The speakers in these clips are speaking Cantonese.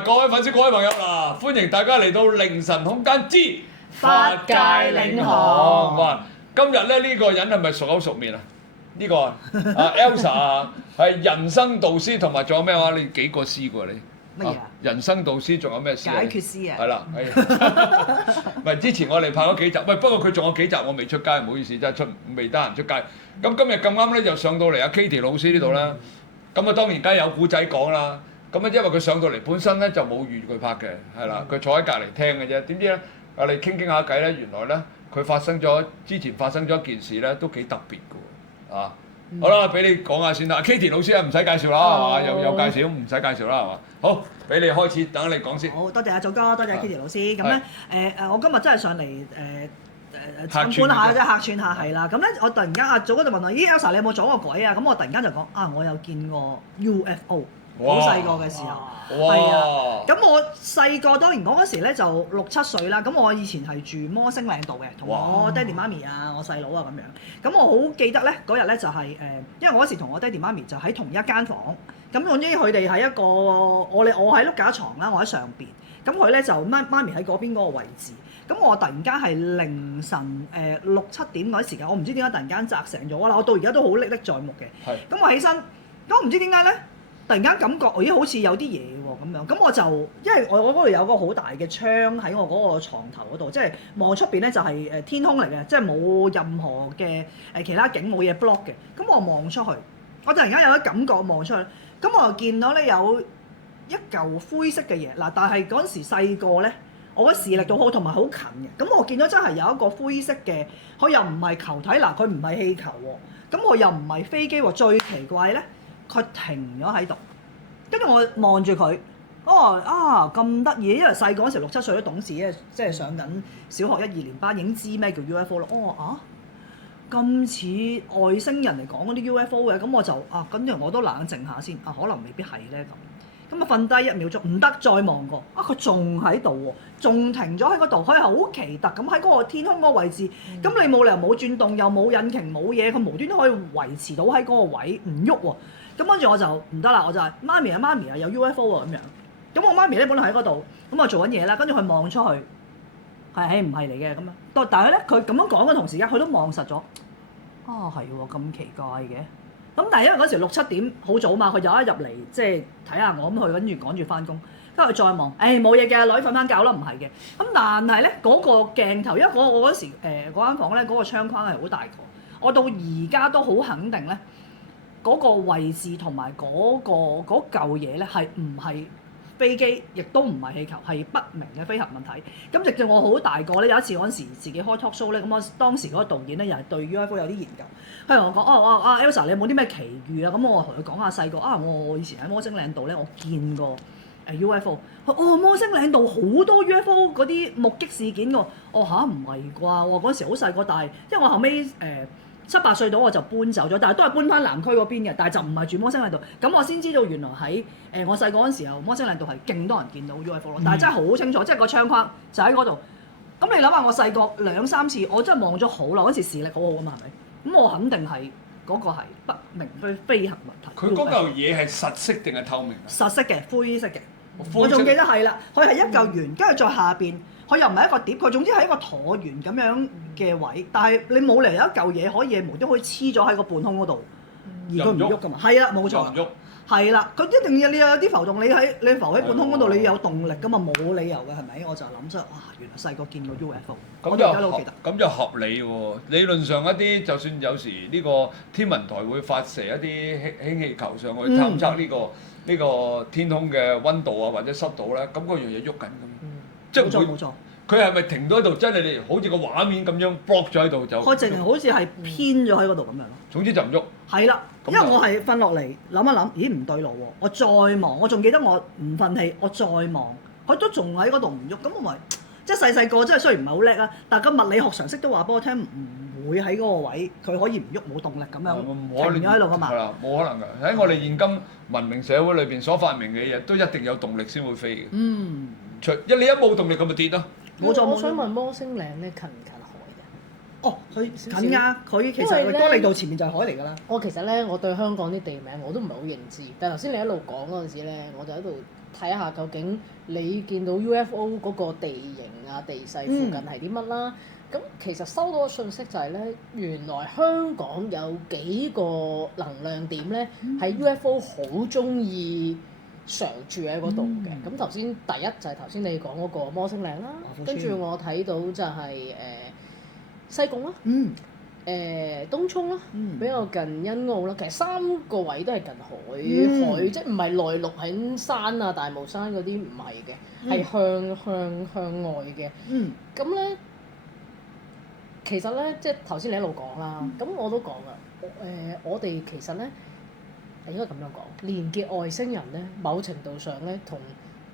各位粉絲、各位朋友嗱，歡迎大家嚟到凌晨空間之法界領航哇！今日咧呢個人係咪熟口熟面啊？呢個啊 Elsa 係人生導師，同埋仲有咩話？你幾個師㗎你？乜嘢啊？人生導師仲有咩師啊？解決師啊？係啦，唔係之前我哋拍咗幾集，喂，不過佢仲有幾集我未出街，唔好意思，真係未得閒出街。咁今日咁啱咧，就上到嚟阿 Katie 老師呢度啦。咁啊當然梗係有古仔講啦。咁啊因為佢上到嚟本身咧就冇預佢拍嘅，係啦，佢坐喺隔離聽嘅啫。點知咧我哋傾下偈咧，原來咧佢之前發生咗一件事咧，都幾特別嘅喎，啊！好啦，俾你講下先啦。Katie 老師啊，唔使介紹啦，係嘛？有介紹唔使介紹啦，係嘛？好，俾你開始，等你講先。好多謝阿祖哥，多謝 Katie 老師。咁咧我今日真係上嚟參觀下啫，客串下係啦。咁咧我突然間阿祖哥就問我：咦 Elsa 你有冇撞過鬼啊？咁我突然間就講：啊，我有見過 UFO。好細個嘅時候，係啊，咁我細個當然嗰時咧就6、7歲啦。咁我以前係住摩星嶺道嘅，同我爹哋媽咪啊、我細佬啊咁樣。咁我好記得咧嗰日咧就係因為我嗰時同我爹哋媽咪就喺同一間房。咁總之佢哋喺一個我喺碌架床啦，我喺上邊。咁佢咧就媽咪喺嗰邊嗰個位置。咁我突然間係凌晨6、7點嗰啲時間，我唔知點解突然間扎醒咗啦。我到而家都好歷歷在目嘅。係。咁我起身，咁我唔知點解咧。突然間感覺，咦，好似有啲嘢喎咁樣，咁我就因為我嗰度有個好大嘅窗喺我嗰個牀頭嗰度，即係望出邊咧就係天空嚟嘅，即係冇任何嘅其他景冇嘢 block 嘅。咁我望出去，我突然間有啲感覺望出去，咁我就見到咧有一嚿灰色嘅嘢嗱，但係嗰陣時細個咧，我嘅視力都好，同埋好近嘅。咁我見到真係有一個灰色嘅，佢又唔係球體嗱，佢唔係氣球喎，咁佢又唔係飛機喎，最奇怪咧。佢停咗喺度，跟住我望住佢，我話啊咁得意，因為細個嗰時6、7歲都懂事咧，即係上緊小學1、2年班已經知咩叫 UFO 咯。我話啊咁似外星人嚟講嗰啲 UFO 嘅，咁我就跟住我都冷靜下先，可能未必係咧咁。咁啊瞓低1秒鐘，唔得再望過，佢仲喺度喎，仲停咗喺嗰度，佢係好奇特咁喺嗰個天空嗰個位置。咁你冇理由冇轉動，又冇引擎，冇嘢，佢無端端可以維持到喺嗰個位唔喐喎。咁跟住我就唔得啦，我就係媽咪啊有 UFO 啊咁樣。咁我媽咪咧本來喺嗰度，咁我做緊嘢啦，跟住佢望出去，係唔係嚟嘅咁樣。但係咧佢咁樣講嘅同時間，佢都望實咗。係喎，咁奇怪嘅。咁但係因為嗰時6、7點好早嘛，佢有一入嚟即係睇下我，咁佢跟住趕住翻工，跟住佢再望，冇嘢嘅，女瞓翻覺啦，唔係嘅。咁但係咧嗰個鏡頭，因為我嗰時嗰間房咧嗰個窗框係好大個，我到而家都好肯定咧。嗰個位置同埋嗰嚿嘢咧係唔係飛機，亦都唔係氣球，係不明嘅飛行物體。咁直至我好大個咧，有一次嗰陣時自己開 talk show 咧，咁我當時嗰個導演咧又係對 UFO 有啲研究，佢同我講Elsa 你有冇啲咩奇遇啊？咁我同佢講下細個我以前喺摩星嶺道咧，我見過UFO。摩星嶺道好多 UFO 嗰啲目擊事件㗎。唔係啩？嗰陣時好細個，但係因為我後尾7、8歲到我就搬走咗，但係都係搬翻南區嗰邊嘅，但係就唔係住摩星嶺道。咁我先知道原來喺我細個嗰陣時候，摩星嶺道係勁多人見到 UFO 咯。但係真係好清楚，即係個窗框就喺嗰度。咁你諗下，我細個2、3次，我真係望咗好耐，嗰時視力好好㗎嘛，係咪？咁我肯定係嗰個係不明飛行物體。佢嗰嚿嘢係實色定係透明？實色嘅，灰色嘅。我仲記得係啦，佢係一嚿圓，跟住再下邊。佢又唔係一個碟，佢總之係一個橢圓咁樣嘅位，但係你冇理由有一嚿嘢可以無端可以黐咗喺個半空嗰度，而佢唔喐㗎嘛？係啊，冇錯。唔喐。係啦，佢一定要你有啲浮動，你浮喺半空嗰度，你有動力㗎嘛？冇理由㗎，係咪？我就諗出原來細個見過 UFO，我而家都記得。咁就合理喎。理論上一啲，就算有時呢個天文台會發射一啲氫氣球上去探測呢個天空嘅溫度啊或者濕度咧，咁嗰樣嘢喐緊咁。即係冇錯，佢係咪停到喺度？真係你好似個畫面咁樣 block 咗喺度就？佢淨係好似係偏咗喺嗰度咁樣咯。總之就唔喐。係啦，因為我係瞓落嚟諗一諗，咦唔對路喎！我再望，我仲記得我唔瞓氣，我再望，佢都仲喺嗰度唔喐。咁我咪即係細個真係雖然唔係好叻啊，但係個物理學常識都話俾我聽，唔會喺嗰個位佢可以唔喐冇動力咁樣停咗喺度噶嘛。係啦，冇可能㗎。喺我哋現今文明社會裏邊所發明嘅嘢，都一定有動力先會飛嘅。你一冇動力咁咪跌咯。我想問摩星嶺咧近唔近海嘅？佢近㗎，佢其實多利道前面就係海嚟㗎啦。其實咧，我對香港啲地名我都唔係好認知，但係頭先你一路講嗰陣時咧，我就喺度睇下究竟你見到 UFO 嗰個地形啊、地勢附近係啲乜啦。咁其實收到嘅信息就係咧，原來香港有幾個能量點咧，係 UFO 好中意常住喺嗰度嘅。咁頭先第一就係頭先你講嗰個摩星嶺啦，跟住我睇到就係西貢啦，東涌啦，比較近欣澳啦。其實3個位都係近海，即係唔係內陸喺山啊、大帽山嗰啲唔係嘅，係向外嘅。咁咧。其實咧，即係頭先你一路講啦，咁我都講啦。我哋其實咧應該咁樣講，連結外星人咧，某程度上咧，同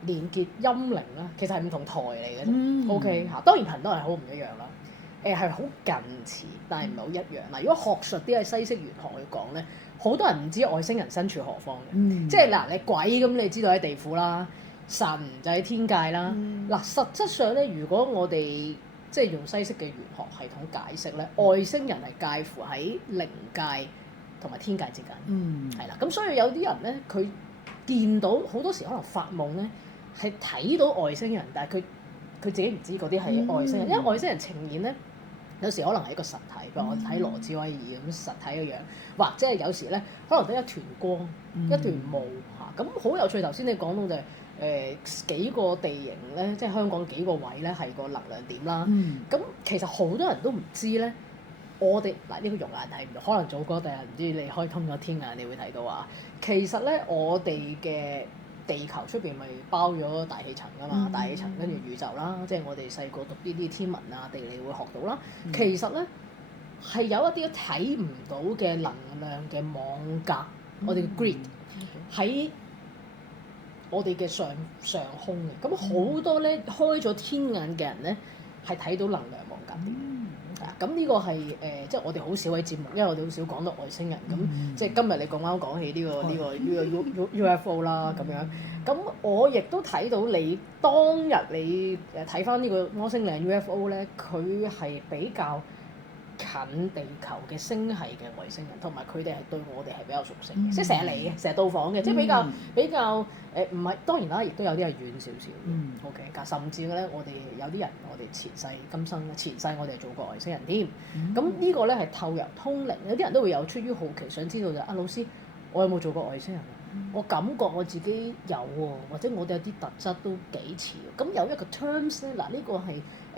連結陰靈咧，其實係唔同台嚟嘅啫。OK 嚇，當然頻道係好唔一樣啦。係好近似，但係唔係好一樣。嗱，如果學術啲喺西式玄學去講咧，好多人唔知外星人身處何方嘅。即係嗱，你鬼咁你知道喺地府啦，神就喺天界啦。嗱，實質上咧，如果我哋即係用西式嘅玄學系統解釋咧，外星人係介乎喺靈界同埋天界之間，係啦。咁所以有啲人咧，佢見到好多時可能發夢咧，係睇到外星人，但係佢自己唔知嗰啲係外星人，因為外星人呈現咧，有時可能係一個實體，譬如我睇羅茲威爾咁實體嘅樣，或者係有時咧，可能得一團光、一團霧嚇。咁好有趣，頭先你講到就係。幾個地形咧，即係香港幾個位咧係個能量點啦。咁其實好多人都唔知咧，我哋嗱呢個肉眼睇唔到，可能早嗰第日唔知你開通咗天眼，你會睇到啊。其實咧，我哋嘅地球出邊咪包咗大氣層㗎嘛，大氣層跟住宇宙啦，即係我哋細個讀呢啲天文啊、地理會學到啦。其實咧係有一啲睇唔到嘅能量嘅網格，我哋嘅 grid 喺我哋嘅上空嘅。咁好多咧開咗天眼嘅人咧係睇到能量網格嘅。咁呢個係即係我哋好少喺節目，因為我哋好少講到外星人。咁即係今日你咁啱講起呢個 UFO 啦咁樣。咁我亦都睇到你當日你睇翻呢個摩星嶺 UFO 咧，佢係比較近地球嘅星系嘅外星人，同埋佢哋係對我哋係比較熟悉嘅，即係成日嚟嘅，成日到訪嘅，即係比較唔係當然啦，亦都有啲係遠少少嘅。OK， 甚至咧，我哋有啲人我哋前世今生前世我哋係做過外星人添。咁呢個咧係透由通靈，有啲人都會有出於好奇想知道就老師，我有冇做過外星人？我感覺我自己有喎，或者我哋有啲特質都幾似。咁有一個 terms 咧，嗱呢個係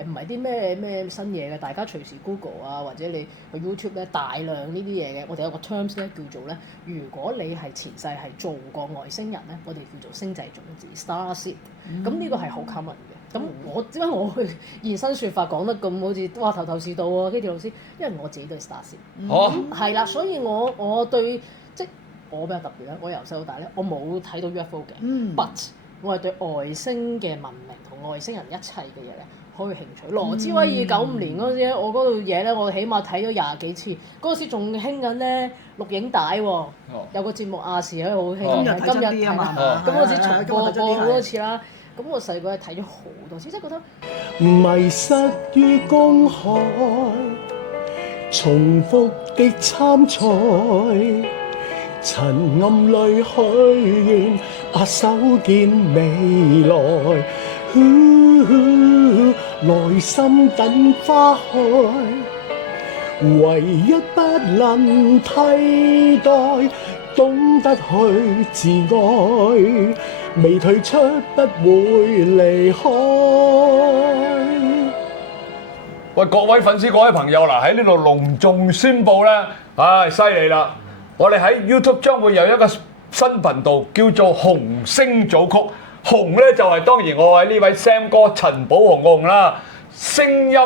唔係啲咩新嘢嘅？大家隨時 Google 啊，或者你去 YouTube 咧，大量呢啲嘢嘅。我哋有個 terms 咧叫做咧，如果你係前世係做過外星人咧，我哋叫做星際種子 star seed。咁呢個係好 common 嘅。咁我點解我去現身説法講得咁好似哇頭頭是道喎，Kitty 老師？因為我自己都係 star seed。係啦，所以我對即我比較特別咧，我由細到大咧，我冇睇到 UFO 嘅，but 我係對外星嘅文明同外星人一切嘅嘢咧好有興趣。羅茲威爾95年嗰陣時咧，我嗰度嘢咧，我起碼睇咗20幾次。嗰陣時仲興緊咧錄影帶喎，有個節目亞視咧好興，今日係嘛？咁嗰陣時重播好多次啦。咁我細個係睇咗好多次，即係覺得迷失於公海，重複的參賽。塵暗裏許願，把手見未來，內心等花開，唯一不能替代，懂得去自愛，未退出不會離開。喂，各位粉絲、各位朋友嗱，喺呢度隆重宣佈咧，犀利啦！我哋喺 YouTube 將會有一個新頻道，叫做紅星組曲。紅咧就係當然我喺呢位 Sam 哥陳寶鴻個紅啦。聲音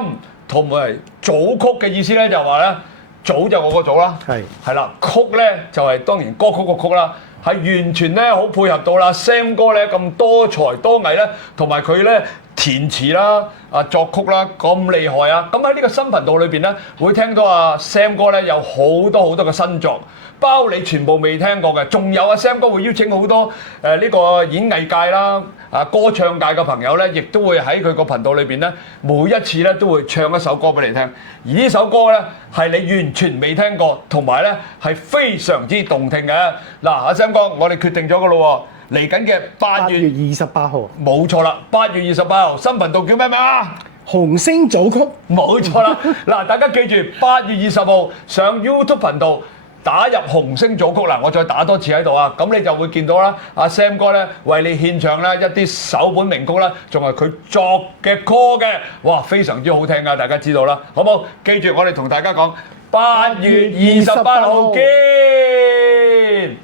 同埋組曲嘅意思咧就係話咧，組就我個組啦，係啦，曲咧就係當然歌曲個曲啦，係完全咧好配合到啦 Sam 哥咧咁多才多藝咧，同埋佢咧填詞啦、作曲啦咁厲害啊！咁喺呢個新頻道裏邊咧，會聽到Sam 哥咧有好多嘅新作。包你全部未聽過嘅，仲有Sam 哥會邀請好多呢個演藝界啦、歌唱界嘅朋友咧，亦都會喺佢個頻道裏邊咧，每一次咧都會唱一首歌俾你聽。而呢首歌咧係你完全未聽過，同埋咧係非常之動聽嘅。嗱，Sam 哥，我哋決定咗噶咯喎。嚟緊嘅8 8月月， 28號，冇錯啦，8月28號新頻道叫咩名啊？紅星組曲。冇錯啦，嗱，大家記住8月20號上 YouTube 頻道打入紅星組曲嗱，我再打多次喺度啊，咁你就會見到啦，阿 Sam 哥咧為你獻唱咧一啲首本名曲啦，仲係佢作嘅歌嘅，哇，非常之好聽噶，大家知道啦，好冇？記住我哋同大家講8月28號見。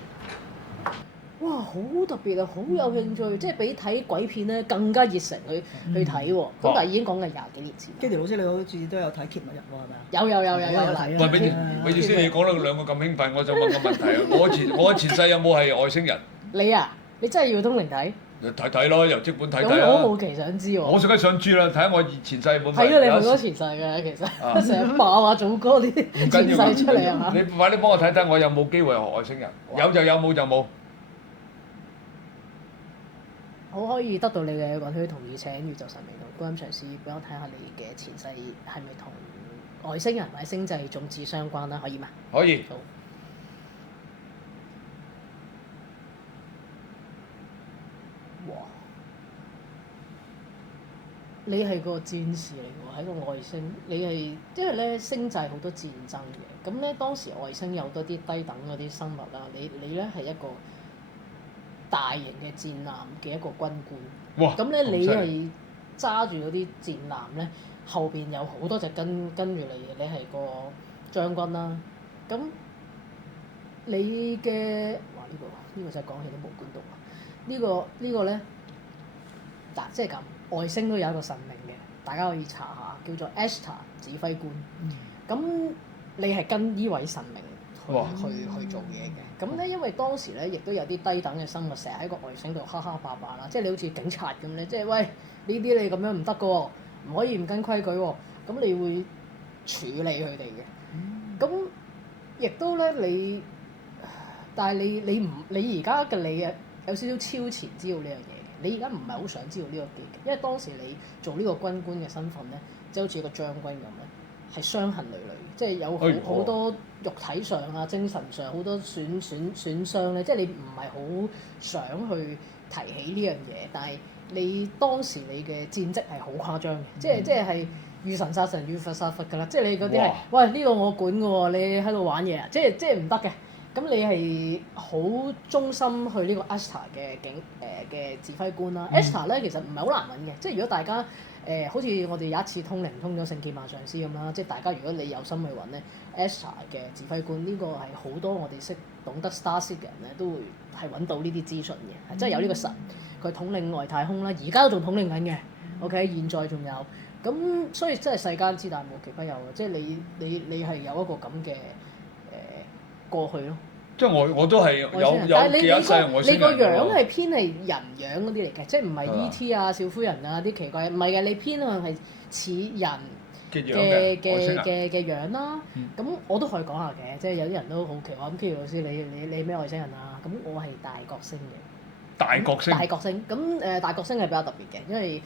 哇，好特別啊，好有興趣，即係比睇鬼片咧更加熱誠去睇喎。咁但係已經講緊廿幾年前。基迪老師，你好似都有睇《揭密日》喎，係咪啊？有有睇啊喂，俾住先，你講到兩個咁興奮，我就問個問題啊！我前世有冇係外星人？你啊，你真係要通靈睇？睇睇咯，由即本睇睇咁我好啦。奇想知喎。我梗係想知啦，睇下我前世有冇。係啊，你好多前世嘅，其實成日爆啊祖哥啲前世出嚟係嘛？你快啲幫我睇睇，我有冇機會係外星人？有就有，冇就冇。好可以得到你嘅允許同意，請宇宙神明同觀音上師俾我睇下你嘅前世係咪同外星人或者星際種子相關啦？可以嗎？可以。好。哇！你係個戰士嚟喎，喺個外星，你係因為咧星際好多戰爭嘅，咁咧當時外星有多啲低等嗰啲生物啦，你咧係一個大型嘅戰艦嘅一個軍官，哇！咁咧你咁犀利係揸住嗰啲戰艦咧，後邊有好多隻跟住你嘅，你係個將軍啦。咁你嘅呢個真係講起都冇管動啊！呢個咧嗱，即係咁，外星都有一個神明嘅，大家可以查下，叫做 Ashtar 指揮官。咁你係跟呢位神明去做嘢嘅。咁咧，因為當時咧，亦都有啲低等嘅生物，成日喺個外星度蝦蝦霸霸啦，即係你好似警察咁咧，即係喂呢啲你咁樣唔得嘅喎，唔可以唔跟規矩喎，咁你會處理佢哋嘅。咁亦都咧，但係你而家嘅你啊，有少少超前知道呢樣嘢嘅，你而家唔係好想知道呢個機，因為當時你做呢個軍官嘅身份咧，即係好似一個將軍咁咧，係傷痕累累，即係有好多肉體上啊、精神上好多損傷咧，即係你唔係好想去提起呢樣嘢，但係你當時你嘅戰績係好誇張嘅，即係遇神殺神，遇佛殺佛㗎啦，即係你嗰啲係，喂呢個我管㗎喎，你喺度玩嘢啊，即係唔得嘅。咁你係好忠心去呢個 Ashtar 嘅指揮官啦。Ashtar 咧其實唔係好難揾嘅，即係如果大家好似我哋有一次通咗聖劍萬上師咁啦，即係大家如果你有心去揾咧 Ashtar 嘅指揮官，呢個係好多我哋懂得 Starseed 嘅人咧都會係揾到呢啲資訊嘅，即係有呢個神，佢統領外太空啦，而家都仲統領緊嘅。OK， 現在仲有，咁所以真係世間之大無奇不有嘅，即係你係有一個咁嘅過去咯。即係我都係有幾一世外星人。你個樣係偏係人樣嗰啲嚟嘅，即係唔係 E.T. 啊、小夫人啊啲奇怪，唔係嘅，你偏向係似人嘅樣啦。咁我都可以講下嘅，即係有啲人都好奇話咁，K 老師你咩外星人啊？咁我係大角星嘅。大角星咁大角星係比較特別嘅，因為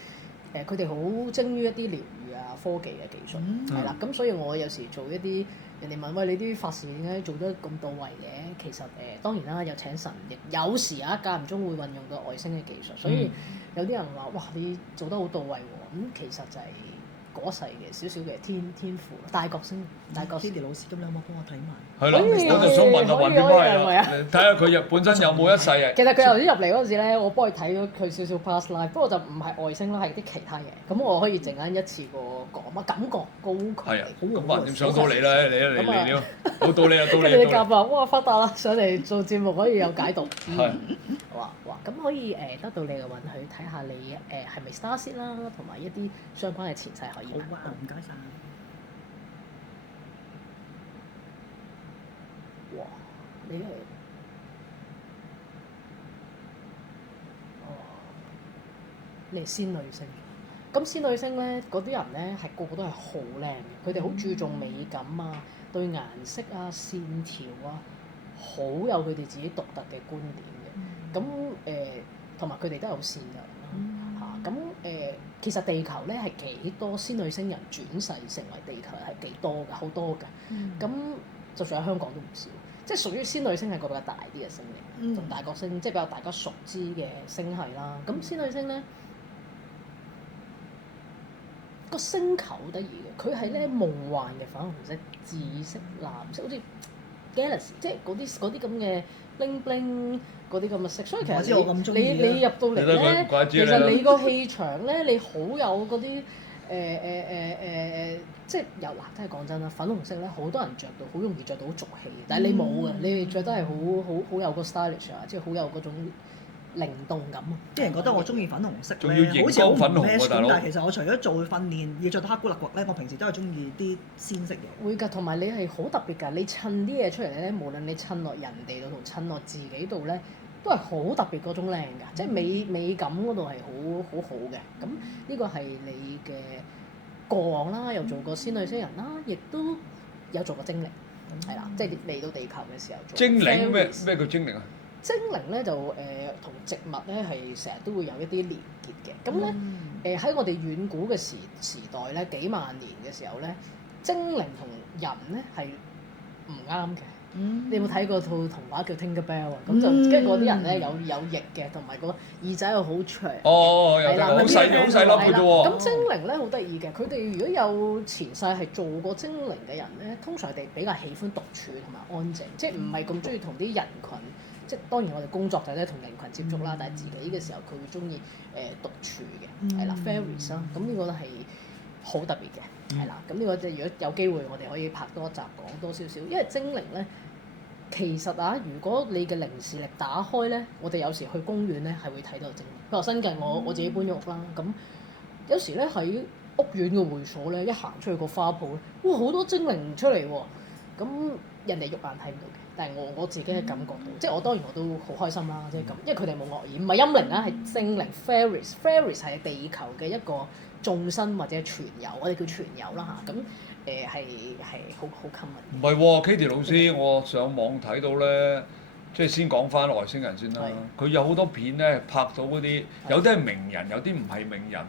佢哋好精於一啲療癒啊、科技嘅技術，係啦。咁所以我有時做一啲。人哋問喂，你啲法事點解做得咁到位嘅？其實當然啦，有請神，亦有時間唔中會運用到外星嘅技術，所以有啲人話哇，你做得好到位喎。咁其實就係嗰世嘅少少嘅天賦。大角星 Kitty 老師，咁你有冇幫我睇埋？係咯，我就想問下雲點解睇下佢本身有冇一世啊？其實佢頭先入嚟嗰陣時咧，我幫佢睇咗佢少少 past life，不過就唔係外星啦，係啲其他嘢。咁我可以陣間一次過講，感覺高佢。係啊，咁雲點上到你啦？嚟了，好到你啊，到你。跟住你夾話，哇發達啦！上嚟做節目可以有解讀。係。哇，咁可以得到你嘅允許，睇下你係咪 Starseed 啦，同埋一啲相關嘅前世可以。好啊，唔該晒。哇！你係你係仙女星。咁仙女星咧，嗰啲人咧係個個都係好靚嘅，佢哋好注重美感啊，對顏色啊、線條啊，好有佢哋自己獨特嘅觀點嘅。咁同埋佢哋都係好善良啦嚇。咁其實地球咧係幾多仙女星人轉世成為地球係幾多㗎？好多㗎。咁就算喺香港都唔少。即係屬於仙女星係個比較大啲嘅星嚟，同大角星即係比較大家熟知嘅星系啦。咁仙女星咧個星球好得意嘅，佢係咧夢幻嘅粉紅色、紫色、藍色，好似 Galaxy， 即係嗰啲咁嘅 bling bling 嗰啲咁嘅色。所以其實你入到嚟咧，其實你個氣場咧，你好有嗰啲即係又嗱，真係講真啦，粉紅色咧好多人着到，好容易着到好俗氣，但係你冇嘅，你着得係好有個 stylish 啊，即係好有嗰種靈動感啊！啲人覺得我中意粉紅色仲要咧，好似好粉紅咁，大佬。但係其實我除咗做訓練要着到黑古勒骨咧，我平時都係中意啲鮮色嘅。會㗎，同埋你係好特別㗎，你襯啲嘢出嚟咧，無論你襯落人哋度同襯落自己度咧，都係好特別嗰種靚㗎，即係美感嗰度係好好嘅。咁呢個係你嘅過往啦，又做過仙女星人啦，亦都有做過精靈，係啦，即係嚟到地球嘅時候做。精靈咩叫精靈啊？精靈咧就同植物咧係成日都會有一啲連結嘅。咁咧喺我哋遠古嘅時代咧，幾萬年嘅時候咧，精靈同人咧係唔啱嘅。你有冇睇過套童話叫 Tinker Bell 啊？咁就跟住嗰啲人咧有翼嘅，同埋個耳仔又好長。係啦，好細粒嘅啫喎。咁精靈咧好得意嘅，佢哋如果有前世係做過精靈嘅人咧，通常哋比較喜歡獨處同埋安靜，即係唔係咁中意同啲人群。即係當然我哋工作就係同人群接觸啦，但係自己嘅時候佢會中意獨處嘅，係啦 fairies 啦，咁呢個咧係好特別嘅，係啦，咁呢個即係如果有機會我哋可以拍多一集講多少少，因為精靈咧其實啊，如果你嘅靈視力打開咧，我哋有時去公園咧係會睇到精靈。譬如新近我自己搬咗屋啦，咁有時咧喺屋苑嘅會所咧，一行出去個花圃咧，哇好多精靈出嚟喎，咁人哋肉眼睇唔到嘅。但係我自己嘅感覺到，即係我當然我都好開心啦，即係咁，因為佢哋冇惡意，唔係陰靈啦，係精靈 fairies 係地球嘅一個眾生或者傳友，我哋叫傳友啦嚇，咁係好 common。唔係喎，Katie 老師，我上網睇到咧，即係先講翻外星人先啦。佢有好多片咧拍到嗰啲，有啲係名人，有啲唔係名人。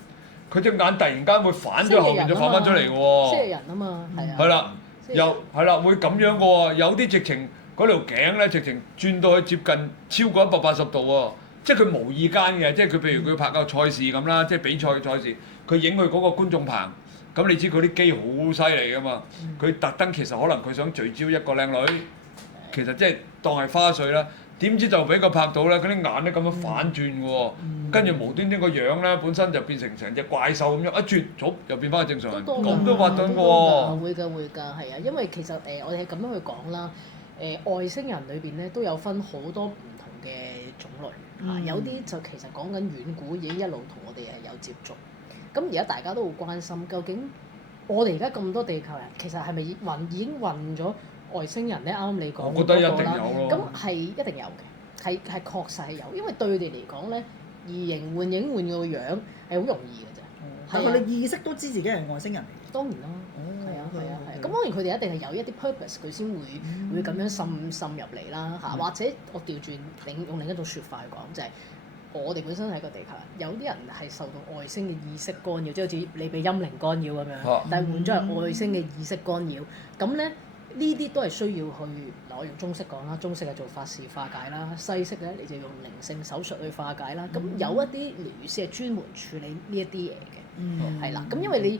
佢隻眼突然間會反咗後面，再反翻出嚟嘅喎。蜥蜴人啊嘛，係啊。係啦，又係啦，會咁樣嘅喎，有啲直情。嗰條頸咧，直情轉到去接近超過180度喎，即係佢無意間嘅，即係佢譬如佢拍個賽事咁啦，即係比賽嘅賽事，佢影佢嗰個觀眾棚，咁你知佢啲機好犀利噶嘛，佢特登其實可能佢想聚焦一個靚女，其實即係當係花絮啦，點知就俾佢拍到咧，嗰啲眼咧咁樣反轉嘅喎，跟住無端端個樣咧本身就變成隻怪獸咁樣，一轉，咗又變翻正常人，咁都拍到喎。會㗎，係啊，因為其實我哋係咁樣去講啦。外星人裏邊咧都有分好多唔同嘅種類，有啲就其實講緊遠古已經一路同我哋係有接觸。咁而家大家都好關心，究竟我哋而家咁多地球人，其實係咪已經運咗外星人咧？啱啱你講我覺得一定有咯。咁係一定有嘅，係確實係有，因為對佢哋嚟講咧，移形換影換個樣係好容易嘅啫。但係佢哋意識都知自己係外星人嚟。當然啦，係啊。咁當然佢哋一定係有一啲 purpose，佢先會咁樣滲入嚟啦嚇。或者我調轉用另一種説法去講，就係我哋本身係個地球人，有啲人係受到外星嘅意識干擾，即係好似你被陰靈干擾咁樣，但係換咗係外星嘅意識干擾。咁咧呢啲都係需要去嗱，我用中式講啦，中式係做法事化解啦，西式咧你就用靈性手術去化解啦。咁有一啲療癒師係專門處理呢一啲嘢嘅，係啦。咁因為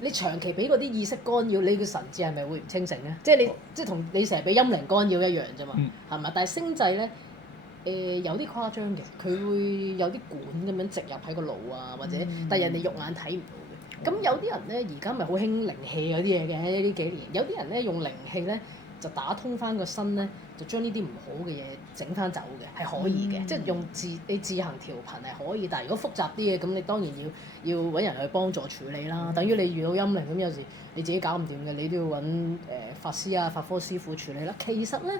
你長期俾嗰啲意識干擾，你嘅神智係咪會唔清醒咧？即係即係同你成日俾陰靈干擾一樣啫嘛，係嘛？但係星際咧，有啲誇張嘅，佢會有啲管咁樣植入喺個腦啊，或者但係人哋肉眼睇唔到嘅。咁有啲人咧，而家咪好興靈氣嗰啲嘢嘅呢幾年，有啲人咧用靈氣咧就打通翻個身咧，就將呢啲唔好嘅嘢整翻走嘅，係可以嘅，即係用你自行調頻係可以。但係如果複雜啲嘅，咁你當然要揾人去幫助處理啦。等於你遇到陰靈咁，有時你自己搞唔掂嘅，你都要揾法師啊、法科師傅處理啦。其實咧，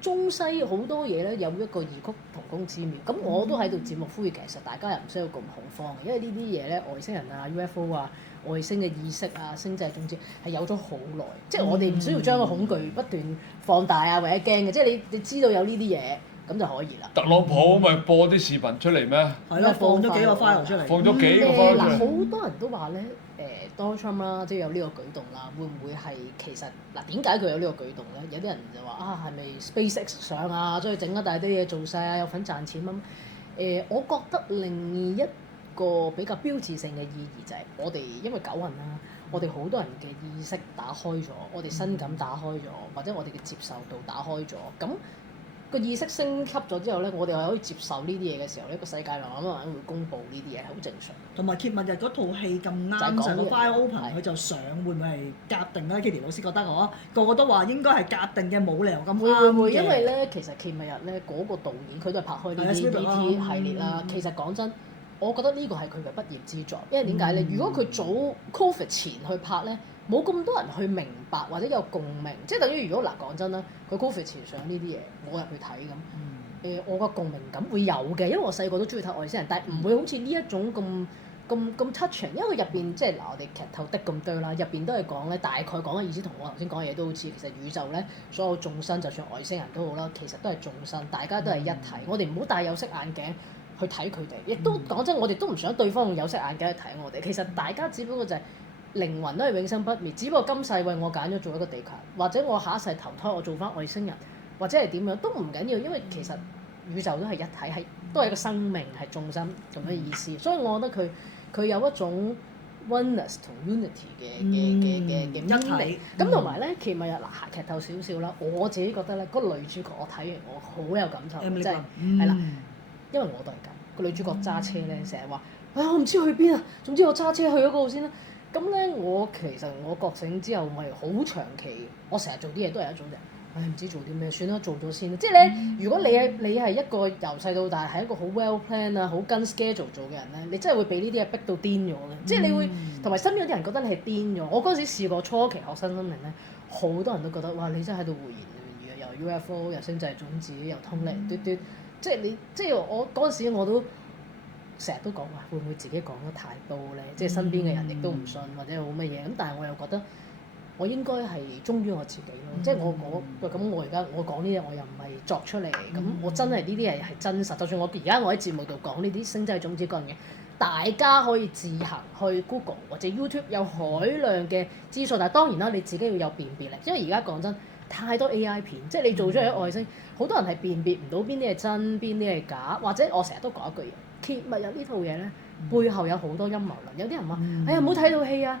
中西好多嘢咧有一個異曲同工之妙。咁我都喺度節目呼籲，其實大家又唔需要咁恐慌嘅，因為呢啲嘢咧，外星人啊、UFO 啊、外星嘅意識啊、星際總之係有咗好耐。即係我哋唔需要將個恐懼不斷放大啊，或者驚嘅。即係你知道有呢啲嘢，咁就可以啦。特朗普咪播啲視頻出嚟咩？係咯，放咗幾個 file 出嚟。放咗幾個 file 出嗱，嚟。好多人都話咧，Donald Trump 啦，即係有呢個舉動啦，會唔會係其實嗱點解佢有呢個舉動咧？有啲人就話啊，係咪 SpaceX 上啊，所以整一大堆嘢做晒啊，有份賺錢咁。我覺得另一個比較標誌性嘅意義就係我哋因為九運啦，我哋好多人嘅意識打開咗，我哋身感打開咗，或者我哋嘅接受度打開咗，咁個意識升級咗之後咧，我哋係可以接受呢啲嘢嘅時候咧，個世界慢慢會公佈呢啲嘢係好正常。同埋揭密日嗰套戲咁就係講啱成個呢樣 file open，係佢就上，會唔會係夾定咧？Kitty 老師覺得我個個都話應該係夾定嘅，冇理由咁啱嘅。會，因為咧其實揭密日咧嗰個導演佢都係拍開呢啲 E.T. 系列啦。其實講真，我覺得呢個係佢嘅畢業之作，因為點解咧？如果佢早 Covid 前去拍咧，冇咁多人去明白或者有共鳴，即係等於如果嗱講真啦，佢 Covid 前上呢啲嘢，我入去睇咁。我個共鳴感會有嘅，因為我細個都中意睇外星人，但係唔會好似呢一種咁 touching，因為佢入邊即係嗱我哋劇透得咁多啦，入邊都係講咧，大概講嘅意思同我頭先講嘅嘢都好似，其實宇宙咧所有眾生，就算外星人都好啦，其實都係眾生，大家都係一體。我哋唔好戴有色眼鏡去睇佢哋，亦都講真，我哋都唔想對方用有色眼鏡去睇我哋。其實大家只不過就係靈魂都係永生不滅，只不過今世為我揀咗做一個地球，或者我下一世投胎我做翻外星人。或者係點樣都唔緊要，因為其實宇宙都係一體，係都係一個生命，係眾生咁嘅意思。所以我覺得佢有一種 oneness 同 unity 嘅一 meaning 體。咁同埋咧，其實嗱劇透少少啦，我自己覺得咧，個女主角我睇完我好有感受，即係係啦，因為我都係咁，個女主角揸車咧，成日話我唔知去邊啊，總之我揸車去咗嗰度先啦。咁咧，其實我覺醒之後，我係好長期，我成日做啲嘢都係一種唔知做啲咩，算啦，做咗先啦。即係咧，如果你係一個由細到大係一個好 well plan 啊、好跟 schedule 做嘅人咧，你真係會俾呢啲嘢逼到癲咗嘅。即係你會同埋身邊有啲人覺得你係癲咗。我嗰陣時試過初期學生心靈咧，好多人都覺得哇，你真係喺度胡言亂語，又 UFO 又星際種子又通靈嘟嘟，即係我嗰陣時我都成日都講話，會唔會自己講得太多咧？即係身邊嘅人亦都唔信或者好乜嘢咁，但係我又覺得。我應該係忠於我自己咯，即係我而家我講呢啲我又唔係作出嚟，咁我真係呢啲係真實。就算我而家我喺節目度講呢啲星際種子嗰樣嘢，大家可以自行去 Google 或者 YouTube 有海量嘅資訊，但係當然啦，你自己要有辨別力，因為而家講真太多 AI 片，即係你做出嚟外星，好多人係辨別唔到邊啲係真，邊啲係假，或者我成日都講一句嘢，揭密日呢套嘢咧，背後有好多陰謀論，有啲人話：哎呀唔好睇套戲啊！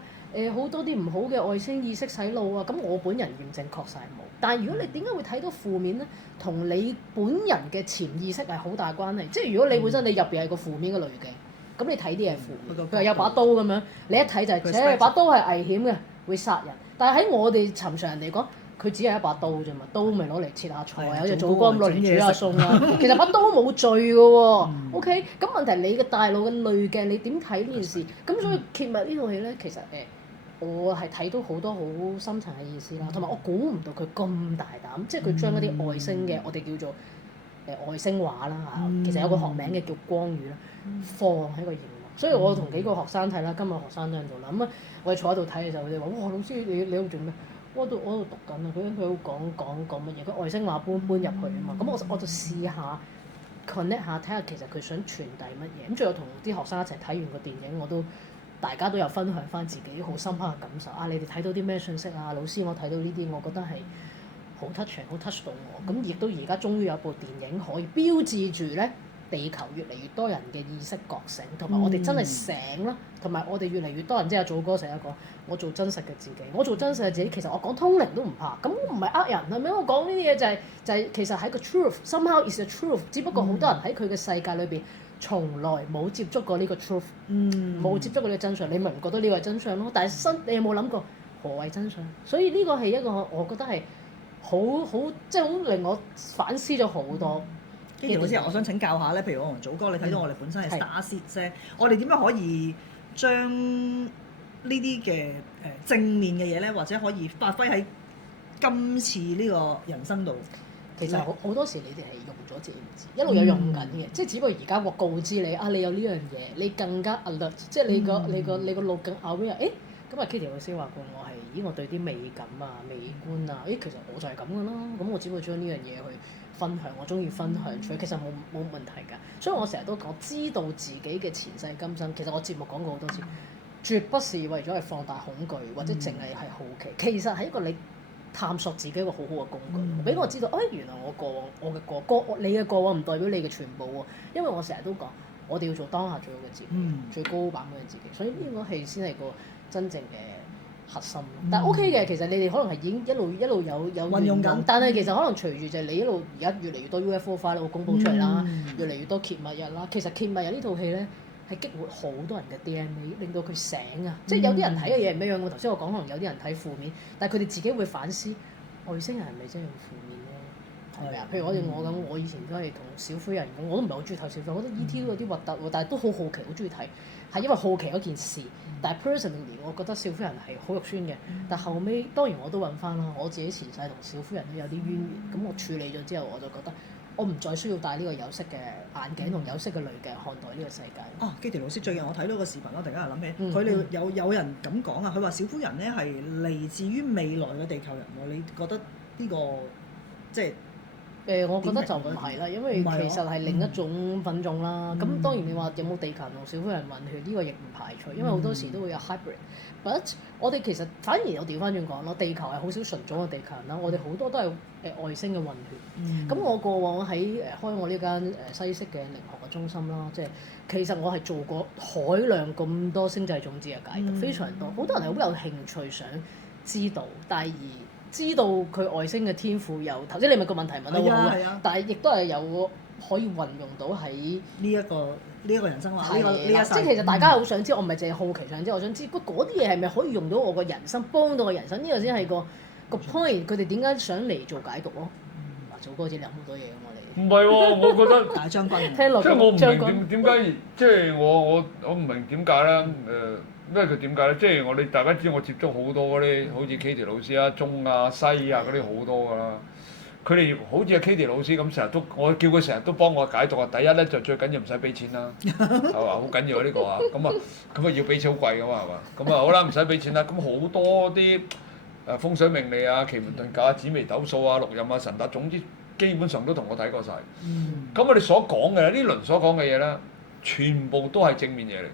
好多啲唔好嘅外星意識洗腦啊！咁我本人驗證確實係冇。但係如果你點解會睇到負面咧？同你本人嘅潛意識係好大關係。即係如果你本身你入邊係個負面嘅濾鏡，咁你睇啲嘢負面。譬如有把刀咁樣，你一睇就係，把刀係危險嘅，會殺人。但係喺我哋尋常人嚟講，佢只係一把刀啫嘛，刀咪攞嚟切下菜啊，有隻早光攞嚟煮下餸啊。其實把刀冇罪嘅喎。OK，咁問題你嘅大腦嘅濾鏡，你點睇呢件事？咁所以揭密呢套戲咧，其實我係睇到好多好深層嘅意思啦，同埋我估唔到佢咁大膽，即係佢將一啲外星嘅我哋叫做外星話啦嚇，其實有個學名嘅叫光語啦，放喺個熒幕。所以我同幾個學生睇啦，今日學生都喺度啦，咁我哋坐喺度睇嘅時候，佢哋話：哇，老師你喺度做咩？我喺度讀緊啊！佢喺度講乜嘢？佢外星話搬入去啊嘛，咁我就試下 connect 下，睇下其實佢想傳遞乜嘢。咁最後同啲學生一齊睇完個電影，大家都有分享翻自己好深刻嘅感受啊！你哋睇到啲咩信息啊？老師，我睇到呢啲，我覺得係好 touch 到我。咁亦都而家終於有部電影可以標誌住咧，地球越嚟越多人嘅意識覺醒，同埋我哋真係醒啦，同埋我哋越嚟越多人，即係祖哥成日講，我做真實嘅自己，我做真實嘅自己。其實我講通靈都唔怕，咁我唔係人係咪？我講呢啲嘢就係其實係個 truth，somehow is a truth。只不過好多人喺佢嘅世界裏邊，從來冇接觸過呢個 truth，冇接觸過呢個真相，你咪唔覺得呢個係真相咯？但係你有冇諗過何謂真相？所以呢個係一個我覺得係好即係好令我反思咗好多。跟住老師，我想請教下咧，譬如我同祖哥，你睇到我哋本身係 Starseed 啫，我哋點樣可以將呢啲嘅正面嘅嘢咧，或者可以發揮喺今次呢個人生度？其實好多時你哋係用咗自己唔知，一路有用緊嘅，即係只不過而家我告知你啊，你有呢樣嘢，你更加 alert，即係你個腦更 aware。咁啊 Kitty 老師話過我係，我對啲美感啊、美觀啊，其實我就係咁噶啦，咁我只會將呢樣嘢分享，我中意分享出去，其實冇問題㗎。所以我成日都講，知道自己嘅前世今生。其實我節目講過好多次，絕不是為咗係放大恐懼或者淨係好奇，其實係一個你探索自己一個好好嘅工具，俾我知道，原來我過往我嘅你嘅過往唔代表你嘅全部喎。因為我成日都講，我哋要做當下最好嘅自己，最高版本嘅自己，所以呢個係先係個真正嘅核心。但係 OK 嘅，其實你哋可能係已經一路有運用緊，但係其實可能隨住就係你一路而家越嚟越多 UFO file 會公佈出嚟啦，越嚟越多揭密日啦。其實揭密日呢套戲咧係激活好多人嘅 DNA， 令到佢醒啊！即係有啲人睇嘅嘢唔一樣。我頭先我講可能有啲人睇負面，但係佢哋自己會反思外星人係咪真係用負面咧？係咪啊？譬如我咁，我以前都係同小灰人咁，我都唔係好中意睇小灰人，我覺得 E.T. 都有啲核突喎，但係都好好奇，好中意睇，係因為好奇嗰件事。但係 personally， 我覺得小灰人係好肉酸嘅。但後尾當然我都揾翻啦，我自己前世同小灰人都有啲淵源。咁我處理咗之後，我就覺得我唔再需要戴呢個有色嘅眼鏡同有色嘅濾鏡看待呢個世界。基迪老師最近我睇到個視頻啦，突然間又諗起，佢哋有人咁講啊，佢話小灰人咧係嚟自於未來嘅地球人喎，你覺得呢個即係？我覺得就唔係啦，因為其實係另一種品種啦。咁當然你話有冇地球人同小灰人混血，呢個亦唔排除，因為好多時都會有 hybrid。But 我哋其實反而我調翻轉講咯，地球係好少純種嘅地球人啦，我哋好多都係外星嘅混血。咁我過往喺開我呢間西式嘅靈學嘅中心啦，即係其實我係做過海量咁多星際種子嘅解讀，非常多，好多人係好有興趣想知道，但係知道佢外星嘅天賦有頭先你咪個問題問得好好，但係亦都係有可以運用到喺呢一個人生話，呢一世。即係其實大家好想知，我唔係淨係好奇想知，我想知嗰啲嘢係咪可以用到我個人生，幫到我人生？呢個先係個 point。佢哋點解想嚟做解讀咯？祖哥好似諗好多嘢咁我哋。唔係喎，我覺得大將軍。聽落即係我唔明點解，即係我唔明點解咧？因為佢點解咧？即係我哋大家知我接觸好多嗰啲，好似 Katie 老師啊、中啊、西啊嗰啲好多㗎啦。佢哋好似阿 Katie 老師咁，成日都我叫佢成日都幫我解讀啊。第一咧就最緊要唔使俾錢啦，係嘛？好緊要啊呢個啊。咁啊要俾錢好貴㗎嘛係嘛？咁啊好啦，唔使俾錢啦。咁好多啲風水命理啊、奇門遁甲啊、紫微斗數啊、六壬啊、神達，總之基本上都同我睇過晒。咁我哋所講嘅呢輪所講嘅嘢咧，全部都係正面嘢嚟。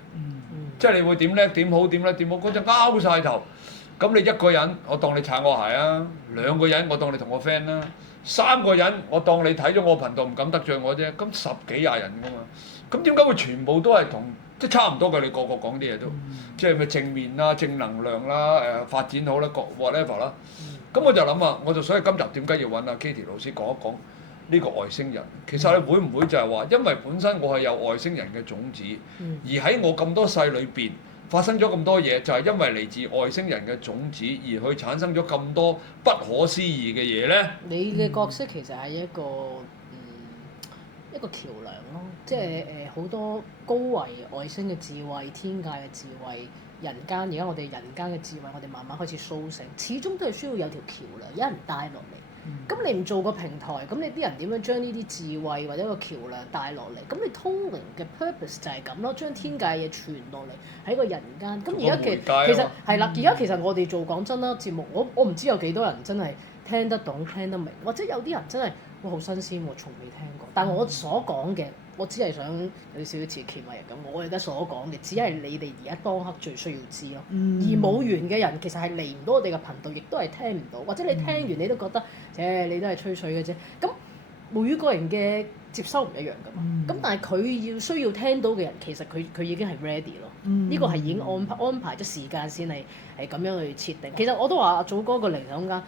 即係你會點叻點好點叻點好，嗰陣拗晒頭。咁你一個人，我當你撐我鞋啊；兩個人，我當你同我 friend 啦；三個人，我當你睇咗我頻道唔敢得罪我啫。咁十幾廿人㗎嘛。咁點解會全部都係同即係差唔多嘅？你個個講啲嘢都，即係咪正面啦、正能量啦、發展好啦、各 whatever 啦。咁我就諗啊，我就所以今集點解要揾阿 Katie 老師講一講呢個外星人？其實你會唔會就係話，因為本身我係有外星人嘅種子，而喺我咁多世裏邊發生咗咁多嘢，就係因為嚟自外星人嘅種子而去產生咗咁多不可思議嘅嘢咧。你嘅角色其實係一個橋梁咯，即係好多高維外星嘅智慧、天界嘅智慧、人間而家我哋人間嘅智慧，我哋慢慢開始甦醒，始終都係需要有條橋梁，有人帶落嚟。咁你唔做個平台，咁你啲人點樣將呢啲智慧或者個橋梁帶落嚟？咁你通靈嘅 purpose 就係咁咯，將天界嘢傳落嚟喺個人間。咁而家其實係啦，而家其實我哋做講真啦節目，我唔知有幾多人真係聽得懂、聽得明，或者有啲人真係哇好新鮮喎，從未聽過。但係我所講嘅，我只係想有少少似揭密日咁，我而家所講嘅只係你哋而家當刻最需要知咯。而冇緣嘅人其實係嚟唔到我哋嘅頻道，亦都係聽唔到，或者你聽完你都覺得，你都係吹水嘅啫。咁每個人嘅接收唔一樣㗎嘛。咁但係佢需要聽到嘅人，其實佢已經係 ready 咯。呢個係已經安排咗時間先係咁樣去設定。其實我都話阿祖哥個靈感間，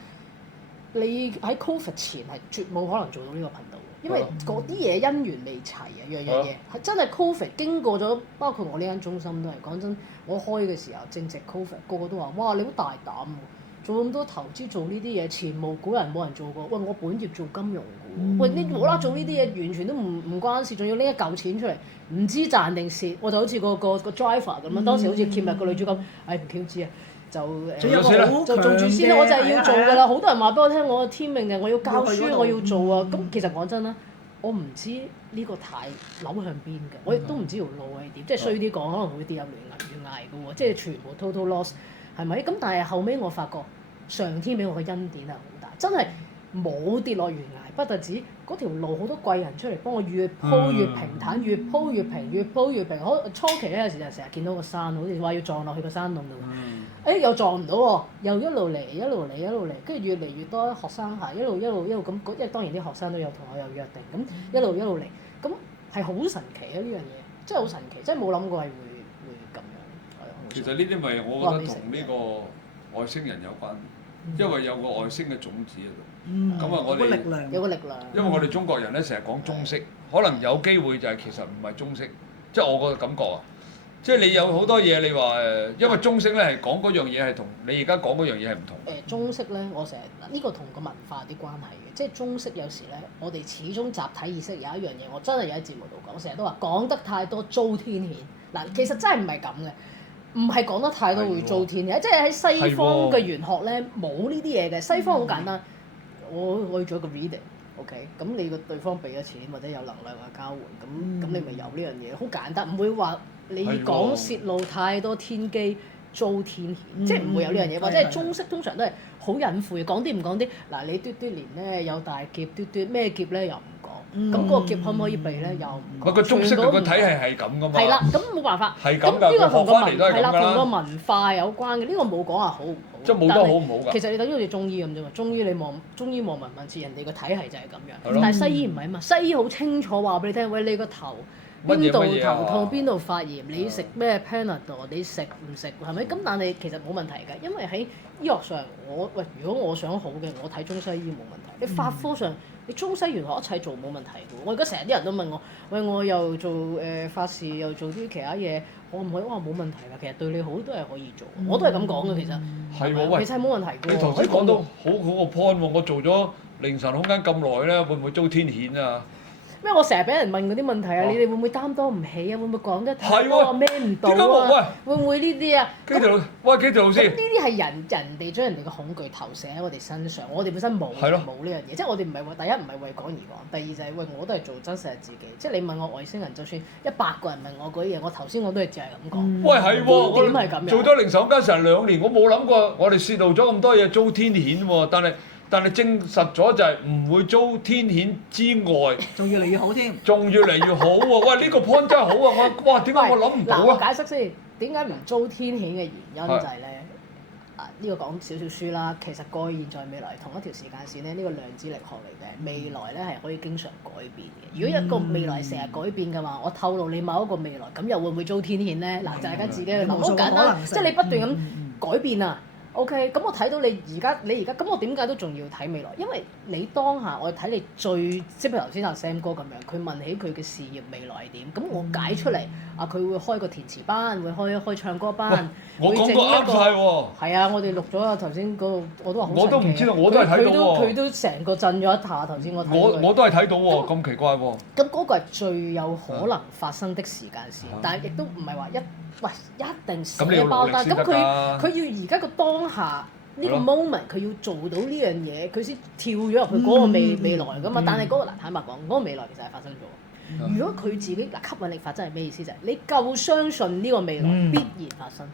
你喺 Covid 前係絕冇可能做到呢個頻道。因為嗰啲嘢因緣未齊啊，樣嘢係真係 Covid 經過咗，包括我呢間中心都係講真，我開嘅時候正值 Covid，個個都話：哇，你好大膽喎，做咁多投資做呢啲嘢，前無古人冇人做過。喂，我本業做金融嘅喎，喂你冇啦做呢啲嘢，完全都唔關事，仲要拎一嚿錢出嚟，唔知賺定蝕。我就好似個 driver 咁啊，當時好似揭密個女主角，唔 Q 知啊。就做住先啦，我就係要做㗎啦。好多人話俾我聽，我嘅天命就係我要教書，我要做啊。咁其實講真啦，我唔知呢個太扭向邊嘅，我亦都唔知條路係點。即係衰啲講，可能會跌入懸崖嘅喎，即係全部 total loss 係咪？咁但係後尾我發覺上天俾我嘅恩典係好大，真係冇跌落懸崖，不特止嗰條路好多貴人出嚟幫我越鋪越平坦，越鋪越平，越鋪越平。初期咧有時就成日見到個山，好似話要撞落去個山洞度。又撞唔到喎，又一路嚟，跟住越嚟越多學生行，一路咁，因為當然啲學生都有同我有約定，咁一路嚟，咁係好神奇啊！呢樣嘢真係好神奇，真係冇諗過係會咁樣。其實呢啲咪我覺得同呢個外星人有關，因為有個外星嘅種子喺度。咁啊，我哋有個力量。因為我哋中國人咧成日講中式，可能有機會就係其實唔係中式，即係我個感覺啊。即係你有好多嘢，你話因為中式咧係講嗰樣嘢係同你而家講嗰樣嘢係唔同。中式咧，我成日呢個同個文化有啲關係嘅，即係中式有時咧，我哋始終集體意識有一樣嘢，我真係有喺節目度講，成日都話講得太多遭天譴。嗱，其實真係唔係咁嘅，唔係講得太多會遭天譴，即係喺西方嘅玄學咧冇呢啲嘢嘅。西方好簡單，我去做一個 reading，OK，咁你個對方俾咗錢或者有能量嘅交換，咁你咪有呢樣嘢，好簡單，唔會話。你講泄露太多天機遭天譴，即係唔會有呢樣嘢，或者係中式通常都係好隱晦，講啲唔講啲。嗱，你嘟年咧有大劫，嘟咩劫咧又唔講，咁嗰個劫可唔可以避咧又唔講。個中式嘅個體系係咁噶嘛。係啦，咁冇辦法。係咁㗎，個學翻嚟都係咁㗎啦。同個文化有關嘅，呢個冇講話好唔好。即係冇得好唔好㗎。其實你等於好似中醫咁啫嘛，中醫望聞問切，人哋個體系就係咁樣。但係西醫唔係啊嘛，西醫好清楚話俾你聽，喂，你個頭。邊度頭痛，邊度發炎？你食咩 Panadol？你食唔食係咪？咁但係其實冇問題㗎，因為喺醫學上，如果我想好嘅，我睇中西醫冇問題。你法科上，你中西玄學一齊做冇問題㗎。我而家成日啲人都問我，喂，我又做法事，又做啲其他嘢，可唔可以？我話冇問題㗎，其實對你好都係可以做。我都係咁講嘅，其實。係喎，喂，其實係冇問題㗎。你頭先講到好個 point 喎，我做咗凌晨空間咁耐咧，會唔會遭天譴啊？咩？我成日俾人問嗰啲問題啊！你哋會唔會擔當唔起啊？會唔會講得太多啊？孭唔到啊？會唔會呢啲啊？基條老師。咁呢啲係人哋將人哋嘅恐懼投射喺我哋身上，我哋本身冇呢樣嘢，即係我哋唔係為第一唔係為講而講，第二就係喂我都係做真實係自己。即係你問我外星人，就算100個人問我嗰啲嘢，我頭先我都係淨係咁講。喂，係喎，點係咁樣？做咗凌晨空間成2年，我冇諗過我哋泄露咗咁多嘢遭天譴喎，但係證實咗就係唔會遭天譴之外，仲越嚟越好添，仲越嚟越好喎！喂，呢個 point 真係好啊！哇，點解我諗唔到啊？嗱，我解釋先，點解唔遭天譴嘅原因就係咧，呢個講少少書啦。其實過去、現在、未來同一條時間線咧，呢個量子力學嚟嘅，未來咧係可以經常改變嘅。如果一個未來成日改變嘅話，我透露你某一個未來，咁又會唔會遭天譴咧？嗱，大家自己去諗，好簡單，即係你不斷咁改變啊！OK，咁我睇到你而家，咁我點解都仲要睇未來？因為你當下我睇你即係譬如頭先阿 Sam 哥咁樣，佢問起佢嘅事業未來係點，咁我解出嚟佢會開個填詞班，會開唱歌班，我講過啱晒喎。係啊，我哋錄咗啊頭先嗰個，我都話好神奇。我都唔知道，我都係睇到喎。佢都成個震咗一下頭先我睇。我都係睇到喎，咁奇怪喎。咁嗰個係最有可能發生的時間線，但係亦都唔係話一定寫包單。咁佢要而家個當下呢個 moment，佢要做到呢樣嘢，佢先跳咗入去嗰個未來㗎嘛。但係嗰個坦白講，嗰個未來其實係發生咗。如果佢自己吸引力法則係咩意思？就係你夠相信呢個未來必然發生。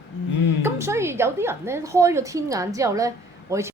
咁所以有啲人咧開咗天眼之後咧，